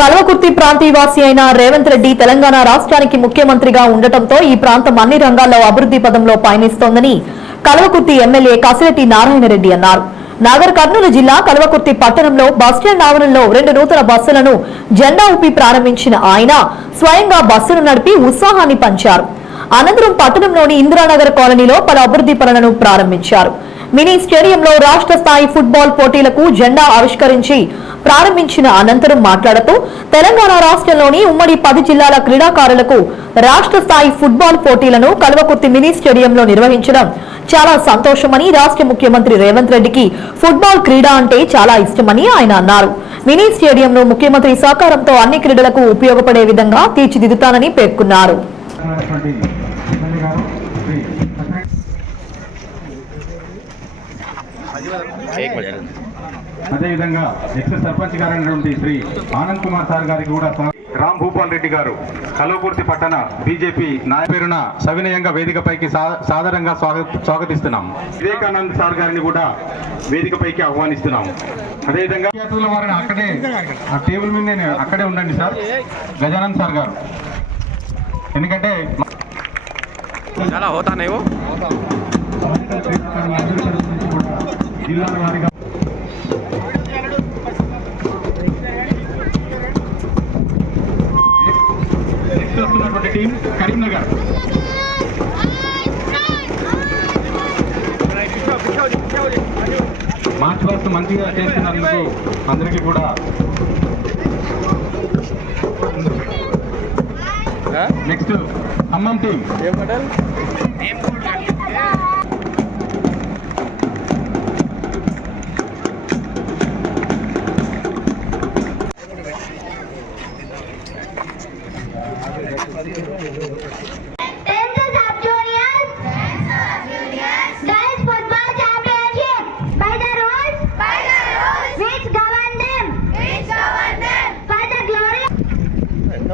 కల్వకుర్తి ప్రాంతీయవాసి అయిన రేవంత్ రెడ్డి తెలంగాణ రాష్ట్రానికి ముఖ్యమంత్రిగా ఉండటంతో ఈ ప్రాంతం అన్ని రంగాల్లో అభివృద్ధి పదంలో పయనిస్తోందని కల్వకుర్తి ఎమ్మెల్యే కసిరెడ్డి నారాయణరెడ్డి అన్నారు. నాగర్ కర్నూలు జిల్లా కల్వకుర్తి పట్టణంలో బస్టాండ్ ఆవరణలో రెండు నూతన బస్సులను జెండా ఊపి ప్రారంభించిన ఆయన స్వయంగా బస్సును నడిపి ఉత్సాహాన్ని పంచారు. అనంతరం పట్టణంలోని ఇందిరానగర్ కాలనీలో పలు అభివృద్ధి పనులను ప్రారంభించారు. మినీ స్టేడియంలో రాష్ట్ర స్థాయి ఫుట్బాల్ పోటీలకు జెండా ఆవిష్కరించి ప్రారంభించిన అనంతరం మాట్లాడుతూ తెలంగాణ రాష్ట్రంలోని ఉమ్మడి పది జిల్లాల క్రీడాకారులకు రాష్ట్ర స్థాయి ఫుట్బాల్ పోటీలను కల్వకుర్తి మినీ స్టేడియంలో నిర్వహించడం చాలా సంతోషమని రాష్ట్ర ముఖ్యమంత్రి రేవంత్ రెడ్డికి ఫుట్బాల్ క్రీడ అంటే చాలా ఇష్టమని ఆయన అన్నారు. మినీ స్టేడియంను ముఖ్యమంత్రి సహకారంతో అన్ని క్రీడలకు ఉపయోగపడే విధంగా తీర్చిదిద్దుతానని పేర్కొన్నారు ఉన్నటువంటి ఎమ్మెల్యే గారు శ్రీ అదేవిధంగా ఎక్స్ సర్పంచ్ గారు శ్రీ ఆనంద్ కుమార్ సార్ గారికి కూడా రామ్ భూపాల్ రెడ్డి గారు కలవకుర్తి పట్టణ బీజేపీ నాయ పేరున సవినయంగా వేదికపైకి సాదరంగా స్వాగతిస్తున్నాం. వివేకానంద్ సార్ గారిని కూడా వేదికపైకి ఆహ్వానిస్తున్నాం. అదేవిధంగా వారిని అక్కడే ఆ టేబుల్ మీద నేను అక్కడే ఉండండి సార్. గజానంద్ సార్ గారు. ఎందుకంటే చాలా హోతా జిల్లాల వారీగా నెక్స్ట్ వస్తున్నటువంటి టీం కరీంనగర్. మార్చ్ ఫస్ట్ మంచిగా చేస్తున్నందుకు అందరికీ కూడా next Khammam team.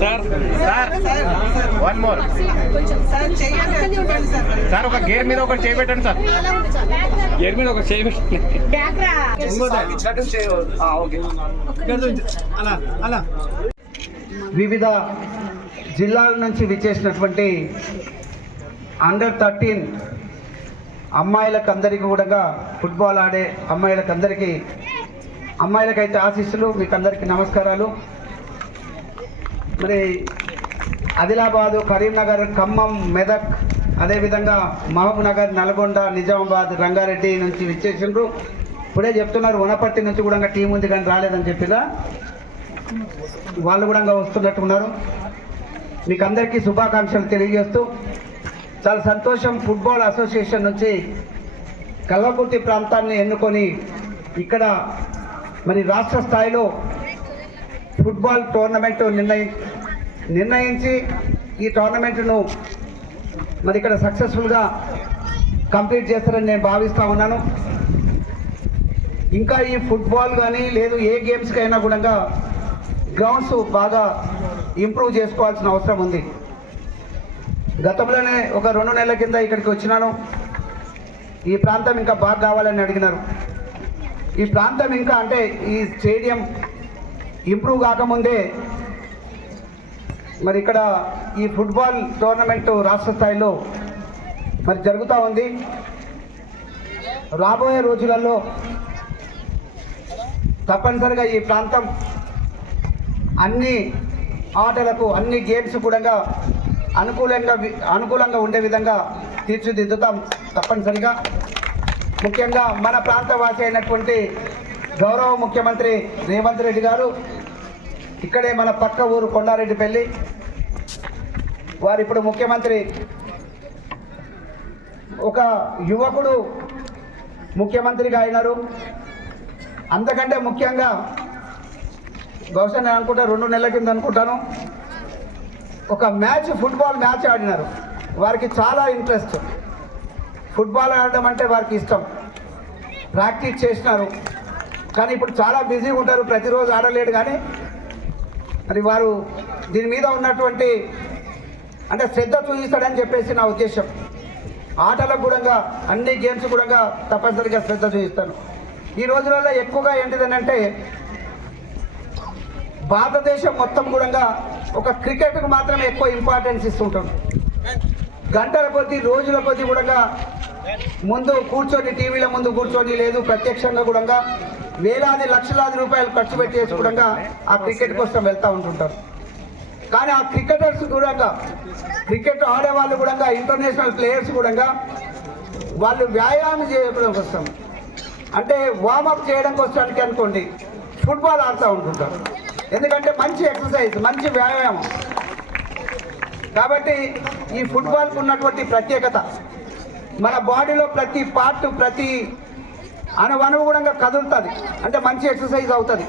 Sir sir one more sir ఒక గేర్ మీద ఒకటి చేయబెట్టండి సార్. గేర్ మీద ఒకటి చేయబెట్టండి వివిధ జిల్లాల నుంచి విచ్చేసినటువంటి అండర్ థర్టీన్ అమ్మాయిలకు అందరికీ కూడా ఫుట్బాల్ ఆడే అమ్మాయిలకందరికీ అమ్మాయిలకైతే ఆశీస్సులు మీకు అందరికీ నమస్కారాలు. మరి ఆదిలాబాదు కరీంనగర్ ఖమ్మం మెదక్ అదేవిధంగా మహబూబ్నగర్ నల్గొండ నిజామాబాద్ రంగారెడ్డి నుంచి విచ్చేసిండ్రు. ఇప్పుడే చెప్తున్నారు వనపర్తి నుంచి కూడా టీం ఉంది కానీ రాలేదని చెప్పిరా వాళ్ళు కూడా వస్తున్నట్టు ఉన్నారు మీకు అందరికీ శుభాకాంక్షలు తెలియజేస్తూ చాలా సంతోషం ఫుట్బాల్ అసోసియేషన్ నుంచి కల్వకుర్తి ప్రాంతాన్ని ఎన్నుకొని ఇక్కడ మరి రాష్ట్ర స్థాయిలో ఫుట్బాల్ టోర్నమెంట్ నిర్ణయి నిర్ణయించి ఈ టోర్నమెంట్ను మరి ఇక్కడ సక్సెస్ఫుల్గా కంప్లీట్ చేస్తారని నేను భావిస్తూ ఉన్నాను. ఇంకా ఈ ఫుట్బాల్ కానీ లేదు ఏ గేమ్స్కి అయినా కూడా గ్రౌండ్స్ బాగా ఇంప్రూవ్ చేసుకోవాల్సిన అవసరం ఉంది. గతంలోనే ఒక రెండు నెలల కింద ఇక్కడికి వచ్చినాను. ఈ ప్రాంతం ఇంకా బాగా కావాలని అడిగినారు. ఈ ప్రాంతం ఇంకా అంటే ఈ స్టేడియం ఇంప్రూవ్ కాకముందే మరి ఇక్కడ ఈ ఫుట్బాల్ టోర్నమెంట్ రాష్ట్ర స్థాయిలో మరి జరుగుతూ ఉంది. రాబోయే రోజులలో తప్పనిసరిగా ఈ ప్రాంతం అన్ని ఆటలకు అన్ని గేమ్స్ కూడా అనుకూలంగా అనుకూలంగా ఉండే విధంగా తీర్చిదిద్దుతాం తప్పనిసరిగా. ముఖ్యంగా మన ప్రాంతవాసి అయినటువంటి గౌరవ ముఖ్యమంత్రి రేవంత్ రెడ్డి గారు ఇక్కడే మన పక్క ఊరు కొండారెడ్డిపల్లి. వారు ఇప్పుడు ముఖ్యమంత్రి. ఒక యువకుడు ముఖ్యమంత్రిగా అయినారు. అంతకంటే ముఖ్యంగా బహుశా నేను అనుకుంటా రెండు నెలల కింద అనుకుంటాను. ఒక మ్యాచ్ ఫుట్బాల్ మ్యాచ్ ఆడినారు. వారికి చాలా ఇంట్రెస్ట్. ఫుట్బాల్ ఆడడం అంటే వారికి ఇష్టం. ప్రాక్టీస్ చేసినారు. కానీ ఇప్పుడు చాలా బిజీగా ఉంటారు. ప్రతిరోజు ఆడలేడు కానీ మరి వారు దీని మీద ఉన్నటువంటి అంటే శ్రద్ధ చూపిస్తాడని చెప్పేసి నా ఉద్దేశం. ఆటలకు కూడా అన్ని గేమ్స్ కూడా తప్పనిసరిగా శ్రద్ధ చూపిస్తాను ఈ రోజులలో ఎక్కువగా ఏంటిదనంటే భారతదేశం మొత్తం కూడా ఒక క్రికెట్కు మాత్రమే ఎక్కువ ఇంపార్టెన్స్ ఇస్తుంటాం. గంటల కొద్దీ రోజుల కొద్దీ కూడా ముందు కూర్చొని టీవీల ముందు కూర్చొని లేదు ప్రత్యక్షంగా కూడా వేలాది లక్షలాది రూపాయలు ఖర్చు పెట్టేసి కూడా ఆ క్రికెట్ కోసం వెళ్తూ ఉంటుంటారు. కానీ ఆ క్రికెటర్స్ కూడా క్రికెట్ ఆడేవాళ్ళు కూడా ఇంటర్నేషనల్ ప్లేయర్స్ కూడా వాళ్ళు వ్యాయామం చేయడం కోసం. అంటే వార్మప్ చేయడం కోసానికి అనుకోండి ఫుట్బాల్ ఆడుతూ ఉంటుంటారు. ఎందుకంటే మంచి ఎక్సర్సైజ్ మంచి వ్యాయామం. కాబట్టి ఈ ఫుట్బాల్కు ఉన్నటువంటి ప్రత్యేకత మన బాడీలో ప్రతి పార్ట్ ప్రతి అనవనుగుణంగా కూడా కదులుతుంది. అంటే మంచి ఎక్సర్సైజ్ అవుతుంది.